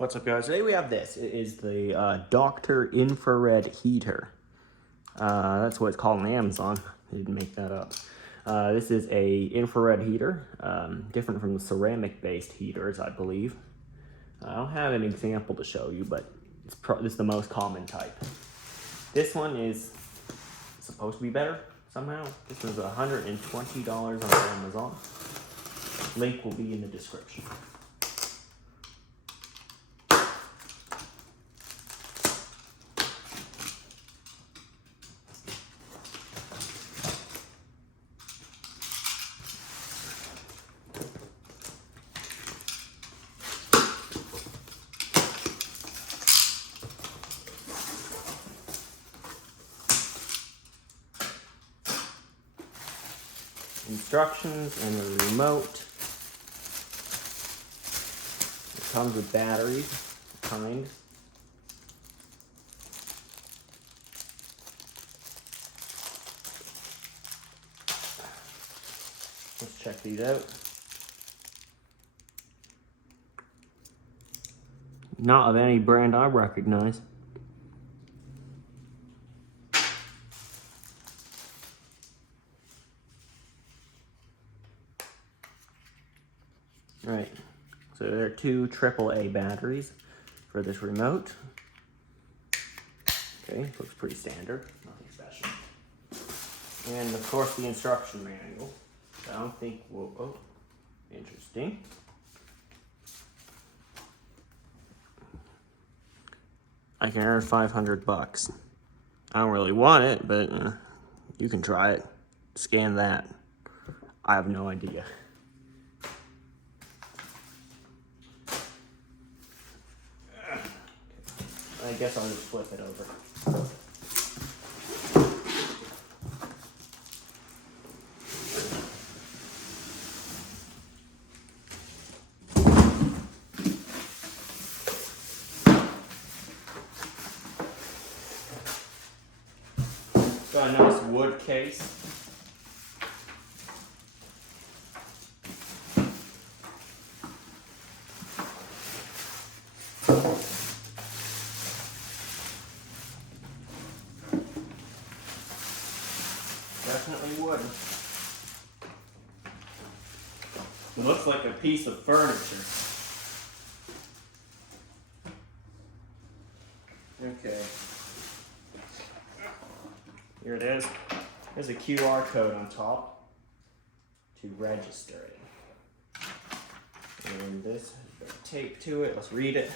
What's up, guys? Today we have this. It is the Doctor Infrared Heater. That's what it's called on Amazon. I didn't make that up. This is a infrared heater, different from the ceramic-based heaters, I believe. I don't have an example to show you, but this is the most common type. This one is supposed to be better somehow. This was $120 on Amazon. Link will be in the description. Instructions and the remote. It comes with batteries, kind. Let's check these out. Not of any brand I recognize. Right, so there are two AAA batteries for this remote. Okay, looks pretty standard, nothing special. And of course the instruction manual. I don't think we'll, oh, interesting. I can earn 500 bucks. I don't really want it, but you can try it. Scan that. I have no idea. I guess I'll just flip it over. Got a nice wood case. Definitely wooden. It looks like a piece of furniture. Okay. Here it is. There's a QR code on top to register it. And this has got tape to it. Let's read it.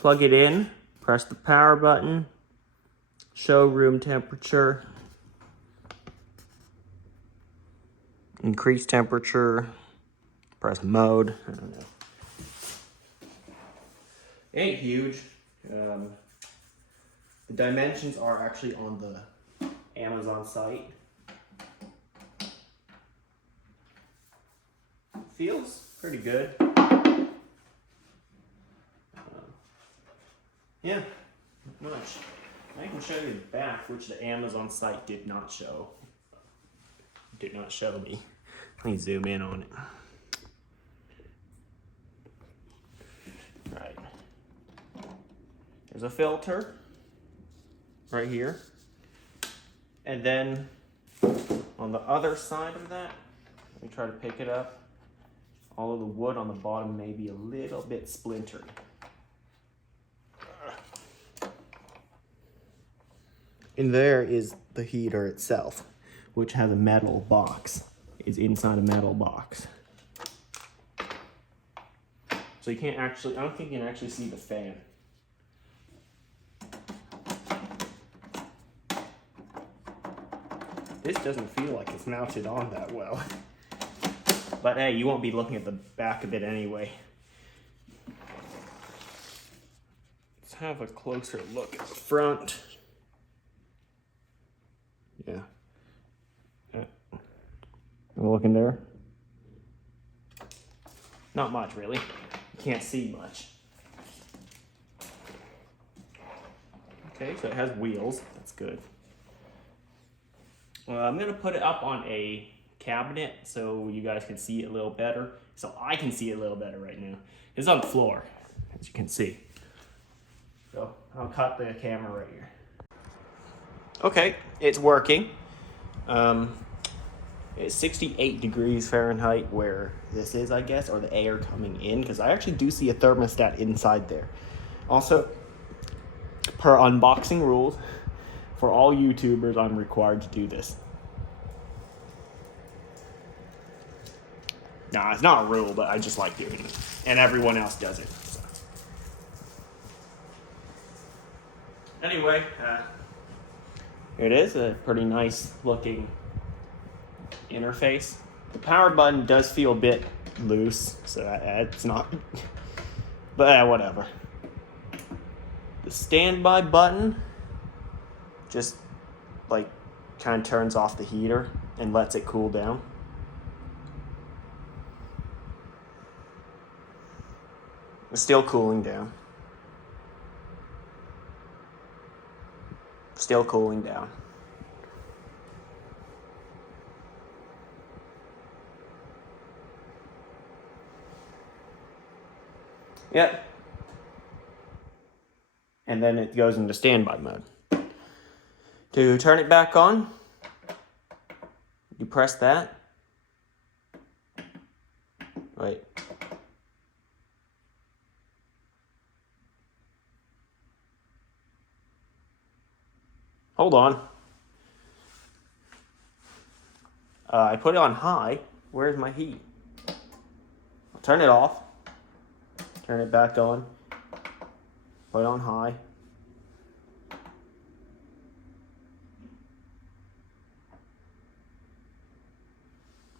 Plug it in, press the power button, show room temperature, increase temperature, press mode. I don't know. It ain't huge. The dimensions are actually on the Amazon site. Feels pretty good. Yeah, not much. I can show you the back, which the Amazon site did not show. Did not show me. Let me zoom in on it. Right. There's a filter right here. And then on the other side of that, let me try to pick it up. All of the wood on the bottom may be a little bit splintered. And there is the heater itself, which has a metal box. Is inside a metal box. So you can't actually, I don't think you can actually see the fan. This doesn't feel like it's mounted on that well. But hey, you won't be looking at the back of it anyway. Let's have a closer look at the front. Yeah. Look in there. Not much, really. You can't see much. Okay, so it has wheels. That's good. I'm going to put it up on a cabinet so you guys can see it a little better. So I can see it a little better right now. It's on the floor, as you can see. So I'll cut the camera right here. Okay, it's working. It's 68 degrees Fahrenheit where this is, I guess, or the air coming in, because I actually do see a thermostat inside there. Also, per unboxing rules, for all YouTubers, I'm required to do this. Nah, it's not a rule, but I just like doing it. And everyone else does it. So. Anyway, here it is, a pretty nice looking interface. The power button does feel a bit loose, so it's not, but whatever. The standby button just like kind of turns off the heater and lets it cool down. It's still cooling down. Still cooling down. Yep. And then it goes into standby mode. To turn it back on, you press that. Wait. Hold on. I put it on high. Where's my heat? I'll turn it off. Turn it back on. Put it on high.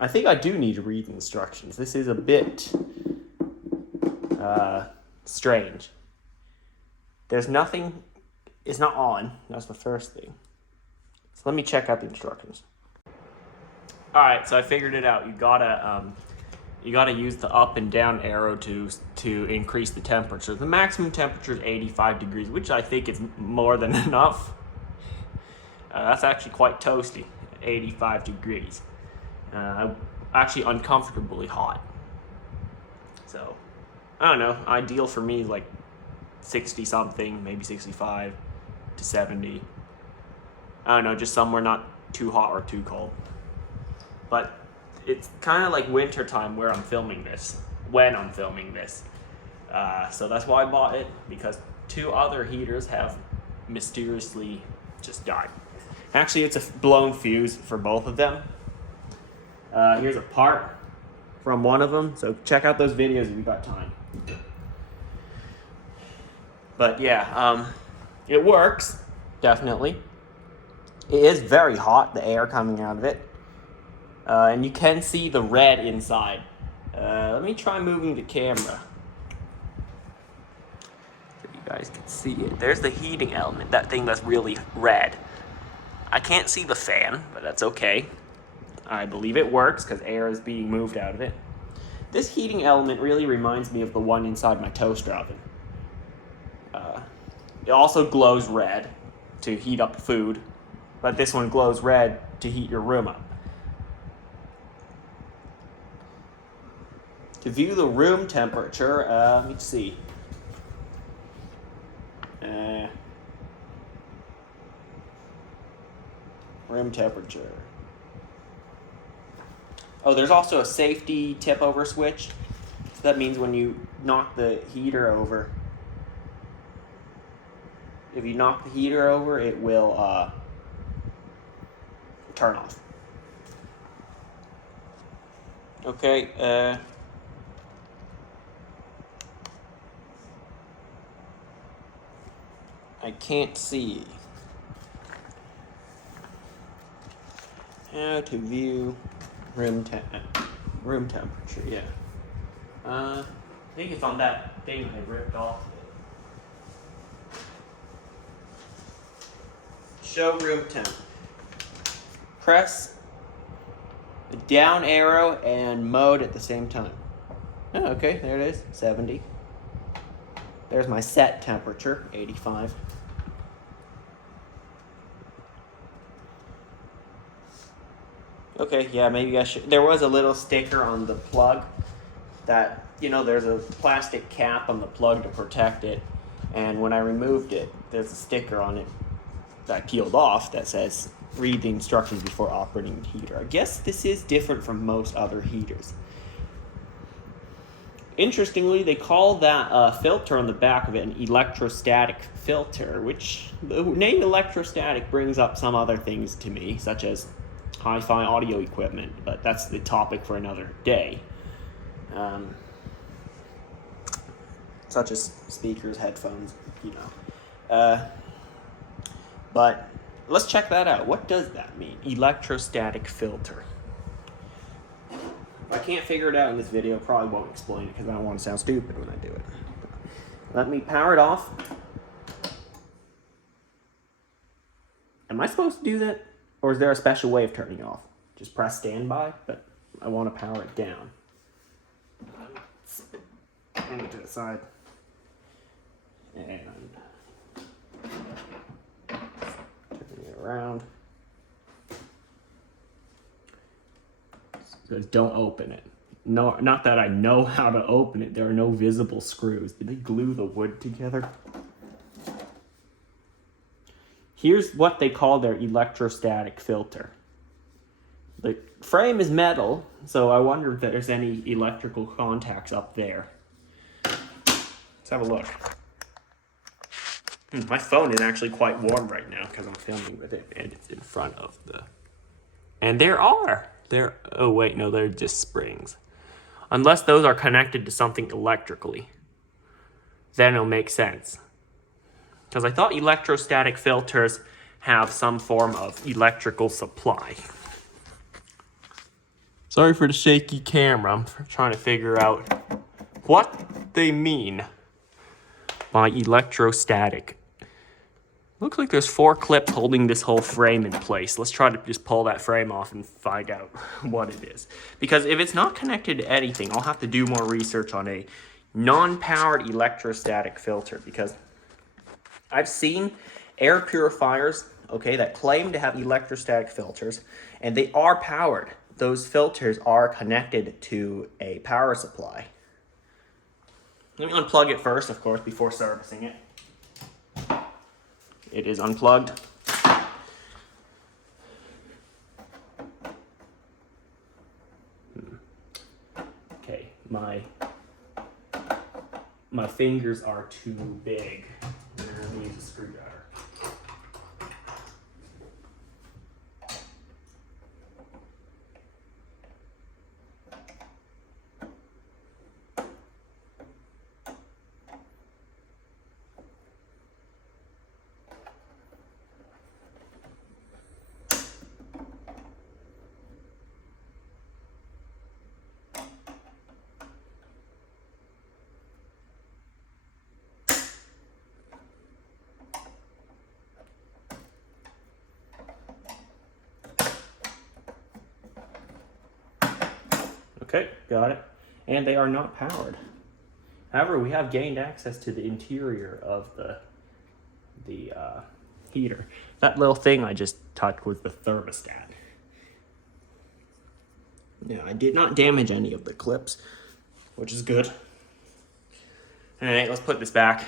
I think I do need to read the instructions. This is a bit strange. There's nothing, it's not on. That's the first thing. So let me check out the instructions. All right, so I figured it out. You gotta use the up and down arrow to increase the temperature. The maximum temperature is 85 degrees, which I think is more than enough. That's actually quite toasty, 85 degrees. Actually uncomfortably hot. So, I don't know, ideal for me is like 60 something, maybe 65 to 70. I don't know, just somewhere not too hot or too cold. But it's kind of like winter time where I'm filming this, when I'm filming this. So that's why I bought it, because 2 other heaters have mysteriously just died. Actually, it's a blown fuse for both of them. Here's a part from one of them, so check out those videos if you've got time. But yeah, it works, definitely. It is very hot, the air coming out of it. And you can see the red inside. Let me try moving the camera so you guys can see it. There's the heating element, that thing that's really red. I can't see the fan, but that's okay. I believe it works because air is being moved out of it. This heating element really reminds me of the one inside my toaster oven. It also glows red to heat up food, but this one glows red to heat your room up. To view the room temperature, let me see. Room temperature. Oh, there's also a safety tip over switch. So that means when you knock the heater over, if you knock the heater over, it will turn off. Okay, I can't see. How to view room temperature, yeah. I think it's on that thing I ripped off. Show room temp. Press the down arrow and mode at the same time. Oh, okay, there it is, 70. There's my set temperature, 85. Okay, yeah, maybe I should. There was a little sticker on the plug that, you know, there's a plastic cap on the plug to protect it. And when I removed it, there's a sticker on it that I peeled off that says, read the instructions before operating the heater. I guess this is different from most other heaters. Interestingly, they call that filter on the back of it an electrostatic filter, which the name electrostatic brings up some other things to me, such as hi-fi audio equipment, but that's the topic for another day. Such as speakers, headphones, you know. But let's check that out. What does that mean? Electrostatic filter. If I can't figure it out in this video, I probably won't explain it because I don't want to sound stupid when I do it. Let me power it off. Am I supposed to do that? Or is there a special way of turning it off? Just press standby, but I want to power it down. Bring it to the side. And turning it around. It says don't open it. No, not that I know how to open it. There are no visible screws. Did they glue the wood together? Here's what they call their electrostatic filter. The frame is metal, so I wonder if there's any electrical contacts up there. Let's have a look. My phone is actually quite warm right now because I'm filming with it, and it's in front of the... And there are. Oh, wait, no, they're just springs. Unless those are connected to something electrically. Then it'll make sense. Because I thought electrostatic filters have some form of electrical supply. Sorry for the shaky camera. I'm trying to figure out what they mean by electrostatic. Looks like there's 4 clips holding this whole frame in place. Let's try to just pull that frame off and find out what it is. Because if it's not connected to anything, I'll have to do more research on a non-powered electrostatic filter. Because I've seen air purifiers, okay, that claim to have electrostatic filters, and they are powered. Those filters are connected to a power supply. Let me unplug it first, of course, before servicing it. It is unplugged. Okay, my fingers are too big. I'm going to use a screwdriver. Okay, got it. And they are not powered. However, we have gained access to the interior of the heater. That little thing I just touched was the thermostat. Yeah, I did not damage any of the clips, which is good. All right, let's put this back.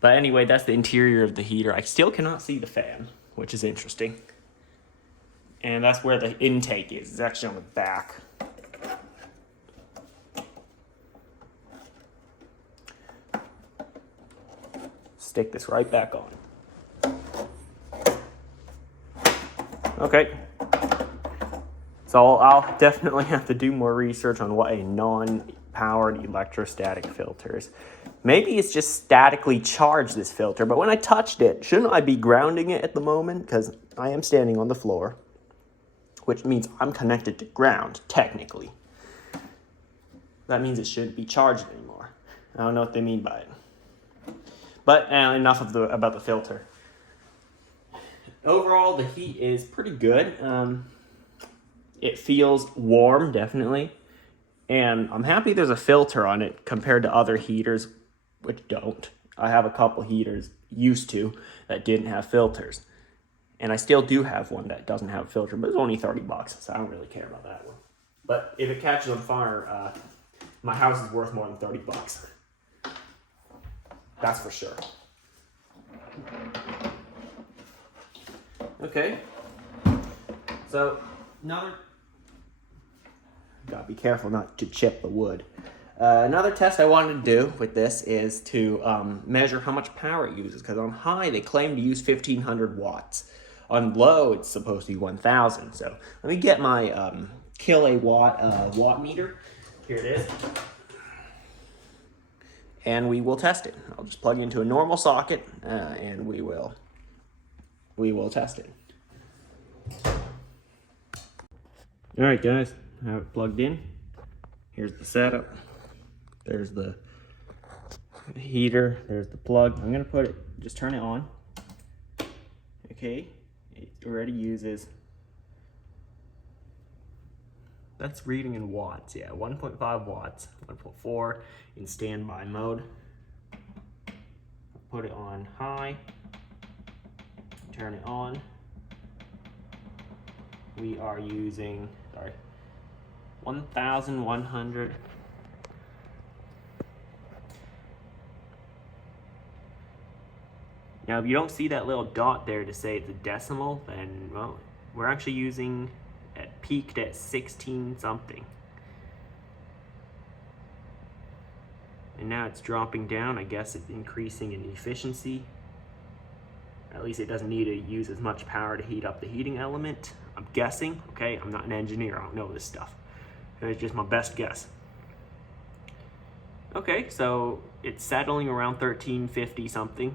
But anyway, that's the interior of the heater. I still cannot see the fan, which is interesting. And that's where the intake is. It's actually on the back. Stick this right back on. Okay. So I'll definitely have to do more research on what a non-powered electrostatic filter is. Maybe it's just statically charged, this filter, but when I touched it, shouldn't I be grounding it at the moment? Because I am standing on the floor, which means I'm connected to ground, technically. That means it shouldn't be charged anymore. I don't know what they mean by it. But enough of about the filter. Overall, the heat is pretty good. It feels warm, definitely. And I'm happy there's a filter on it compared to other heaters, which don't. I have a couple heaters used to that didn't have filters. And I still do have one that doesn't have a filter, but it's only 30 bucks, so I don't really care about that one. But if it catches on fire, my house is worth more than 30 bucks. That's for sure. Okay. So, gotta be careful not to chip the wood. Another test I wanted to do with this is to measure how much power it uses, because on high they claim to use 1500 watts. On low it's supposed to be 1000. So let me get my kilowatt watt meter. Here it is. And we will test it. I'll just plug it into a normal socket and we will test it. All right, guys, I have it plugged in. Here's the setup. There's the heater. There's the plug. I'm gonna just turn it on. Okay, it already uses. That's reading in watts. Yeah, 1.5 watts. 1.4 in standby mode. Put it on high. Turn it on. We are using 1,100. Now, if you don't see that little dot there to say it's a decimal, then, well, we're actually using, peaked at 16 something. And now it's dropping down. I guess it's increasing in efficiency. At least it doesn't need to use as much power to heat up the heating element. I'm guessing, okay? I'm not an engineer, I don't know this stuff. It's just my best guess. Okay, so it's settling around 1350 something.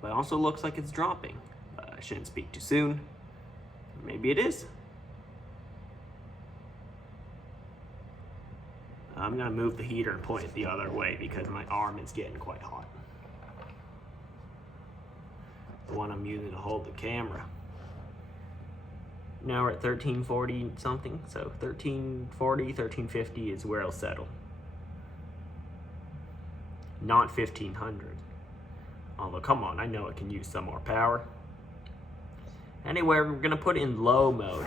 But it also looks like it's dropping. I shouldn't speak too soon. Maybe it is. I'm gonna move the heater and point it the other way because my arm is getting quite hot. The one I'm using to hold the camera. Now we're at 1340 something, so 1340, 1350 is where it'll settle. Not 1500. Although, come on, I know it can use some more power. Anyway, we're gonna put it in low mode.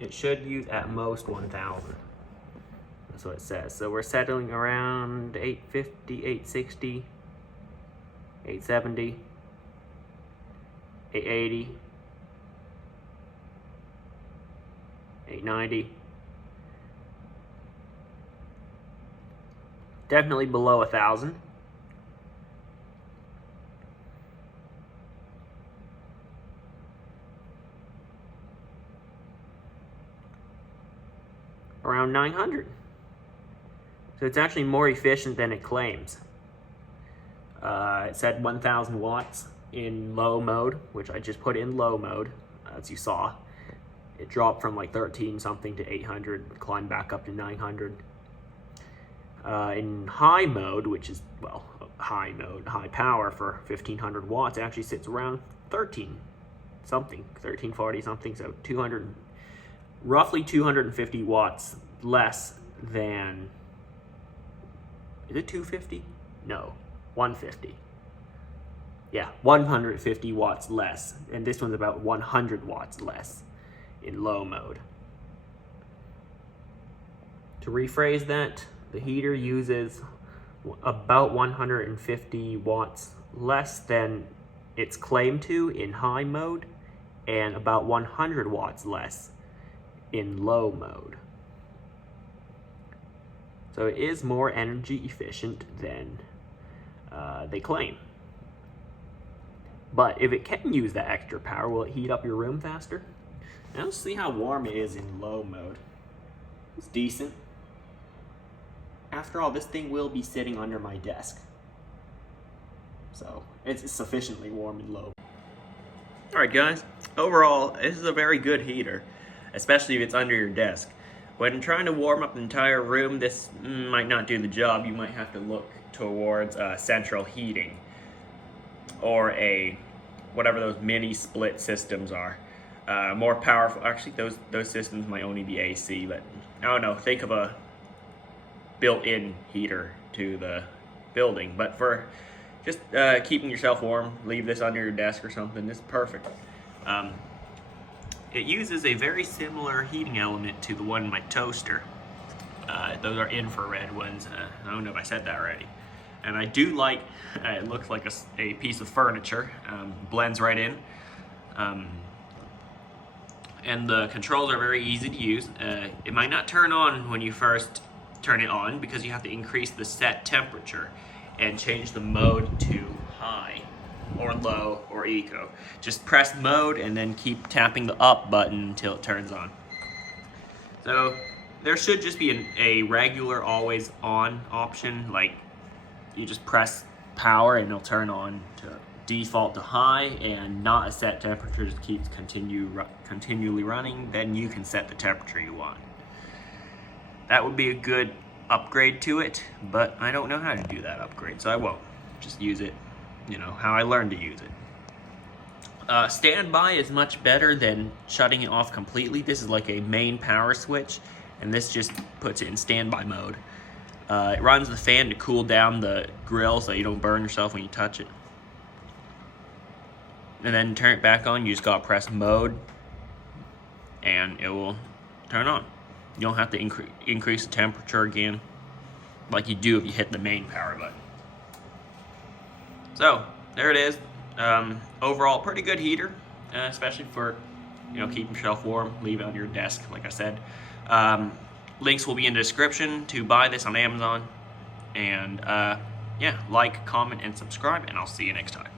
It should use at most 1000. That's what it says. So we're settling around 850, 860, 870, 880, 890. Definitely below 1000. Around 900. So it's actually more efficient than it claims. It said 1000 watts in low mode, which I just put in low mode, as you saw. It dropped from like 13 something to 800, climbed back up to 900. In high mode, which is, well, high mode, high power for 1500 watts, it actually sits around 13 something, 1340 something, so 200, roughly 250 watts less than, is it 250? No, 150. Yeah, 150 watts less, and this one's about 100 watts less in low mode. To rephrase that, the heater uses about 150 watts less than it's claimed to in high mode, and about 100 watts less in low mode. So it is more energy efficient than they claim. But if it can use that extra power, will it heat up your room faster? Now let's see how warm it is in low mode. It's decent. After all, this thing will be sitting under my desk. So it's sufficiently warm in low. Alright guys, overall, this is a very good heater, especially if it's under your desk. When trying to warm up an entire room, this might not do the job. You might have to look towards central heating, or whatever those mini split systems are. More powerful, actually those systems might only be AC, but I don't know, think of a built-in heater to the building. But for just keeping yourself warm, leave this under your desk or something. This is perfect. It uses a very similar heating element to the one in my toaster. Those are infrared ones. I don't know if I said that already. And I do like, it looks like a piece of furniture, blends right in. And the controls are very easy to use. It might not turn on when you first turn it on because you have to increase the set temperature and change the mode to high or low or eco. Just press mode and then keep tapping the up button until it turns on. So there should just be a regular always on option, like you just press power and it'll turn on to default to high and not a set temperature, just keeps continually running. Then you can set the temperature you want. That would be a good upgrade to it, but I don't know how to do that upgrade, so I won't. Just use it, you know, how I learned to use it. Standby is much better than shutting it off completely. This is like a main power switch, and this just puts it in standby mode. It runs the fan to cool down the grill so you don't burn yourself when you touch it. And then turn it back on. You just gotta press mode and it will turn on. You don't have to increase the temperature again like you do if you hit the main power button. So there it is. Overall, pretty good heater, especially for, you know, keeping yourself warm. Leave it on your desk, like I said. Links will be in the description to buy this on Amazon. And yeah, like, comment, and subscribe, and I'll see you next time.